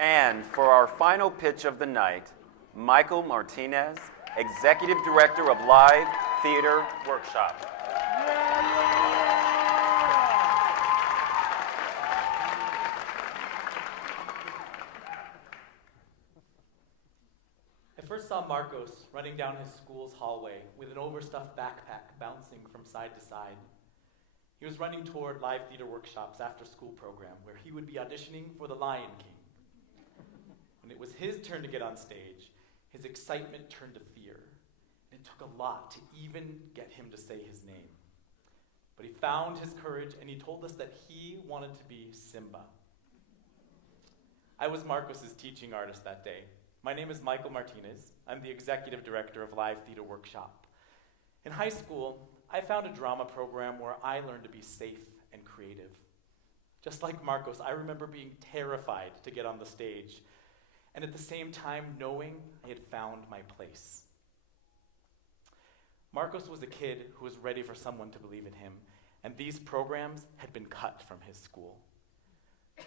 And for our final pitch of the night, Michael Martinez, Executive Director of Live Theater Workshop. I first saw Marcos running down his school's hallway with an overstuffed backpack bouncing from side to side. He was running toward Live Theater Workshop's after-school program where he would be auditioning for The Lion King. When it was his turn to get on stage, his excitement turned to fear. And it took a lot to even get him to say his name. But he found his courage and he told us that he wanted to be Simba. I was Marcos's teaching artist that day. My name is Michael Martinez. I'm the executive director of Live Theater Workshop. In high school, I found a drama program where I learned to be safe and creative. Just like Marcos, I remember being terrified to get on the stage, and at the same time knowing I had found my place. Marcos was a kid who was ready for someone to believe in him, and these programs had been cut from his school.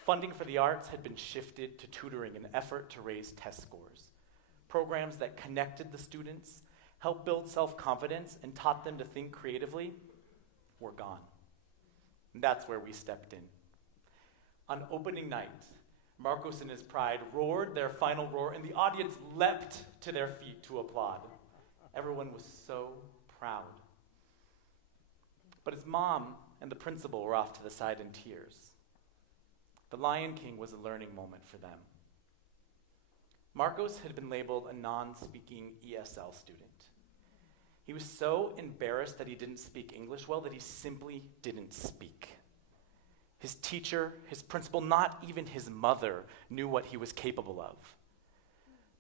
Funding for the arts had been shifted to tutoring in an effort to raise test scores. Programs that connected the students, helped build self-confidence, and taught them to think creatively were gone. And that's where we stepped in. On opening night, Marcos and his pride roared their final roar, and the audience leapt to their feet to applaud. Everyone was so proud. But his mom and the principal were off to the side in tears. The Lion King was a learning moment for them. Marcos had been labeled a non-speaking ESL student. He was so embarrassed that he didn't speak English well that he simply didn't speak. His teacher, his principal, not even his mother knew what he was capable of.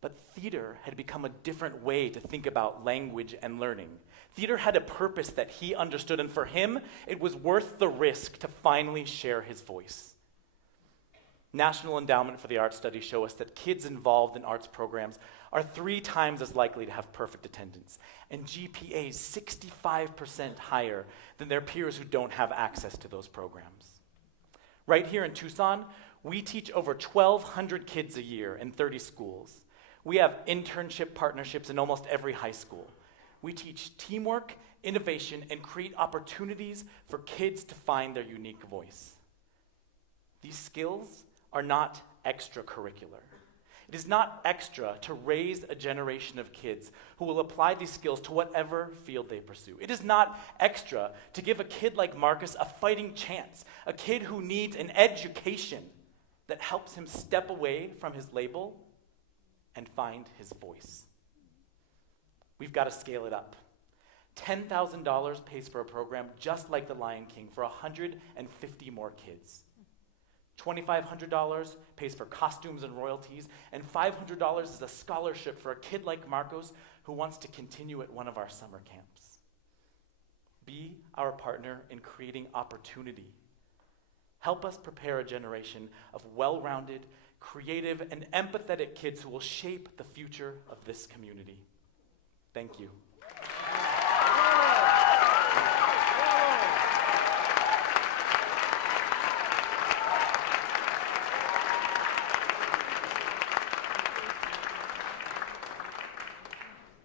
But theater had become a different way to think about language and learning. Theater had a purpose that he understood, and for him, it was worth the risk to finally share his voice. National Endowment for the Arts studies show us that kids involved in arts programs are 3 times as likely to have perfect attendance, and GPAs 65% higher than their peers who don't have access to those programs. Right here in Tucson, we teach over 1,200 kids a year in 30 schools. We have internship partnerships in almost every high school. We teach teamwork, innovation, and create opportunities for kids to find their unique voice. These skills are not extracurricular. It is not extra to raise a generation of kids who will apply these skills to whatever field they pursue. It is not extra to give a kid like Marcus a fighting chance, a kid who needs an education that helps him step away from his label and find his voice. We've got to scale it up. $10,000 pays for a program just like The Lion King for 150 more kids. $2,500 pays for costumes and royalties, and $500 is a scholarship for a kid like Marcos who wants to continue at one of our summer camps. Be our partner in creating opportunity. Help us prepare a generation of well-rounded, creative, and empathetic kids who will shape the future of this community. Thank you.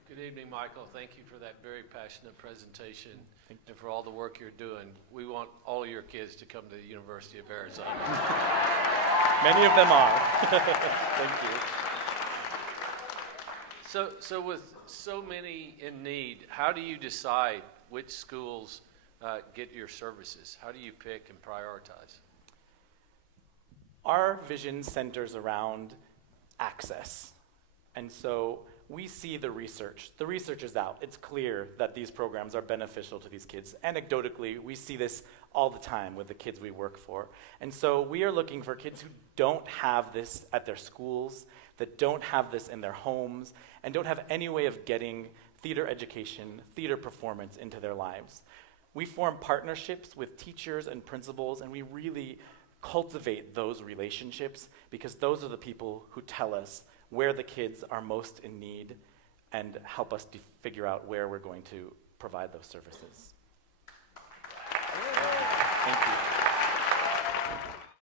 Good evening, Michael. Thank you for that very passionate presentation and for all the work you're doing. We want all of your kids to come to the University of Arizona. Many of them are. Thank you. So with so many in need, how do you decide which schools get your services? How do you pick and prioritize? Our vision centers around access. And so we see the research. The research is out. It's clear that these programs are beneficial to these kids. Anecdotally, we see this all the time with the kids we work for. And so we are looking for kids who don't have this at their schools, that don't have this in their homes, and don't have any way of getting theater education, theater performance into their lives. We form partnerships with teachers and principals, and we really cultivate those relationships because those are the people who tell us where the kids are most in need and help us figure out where we're going to provide those services. Thank you.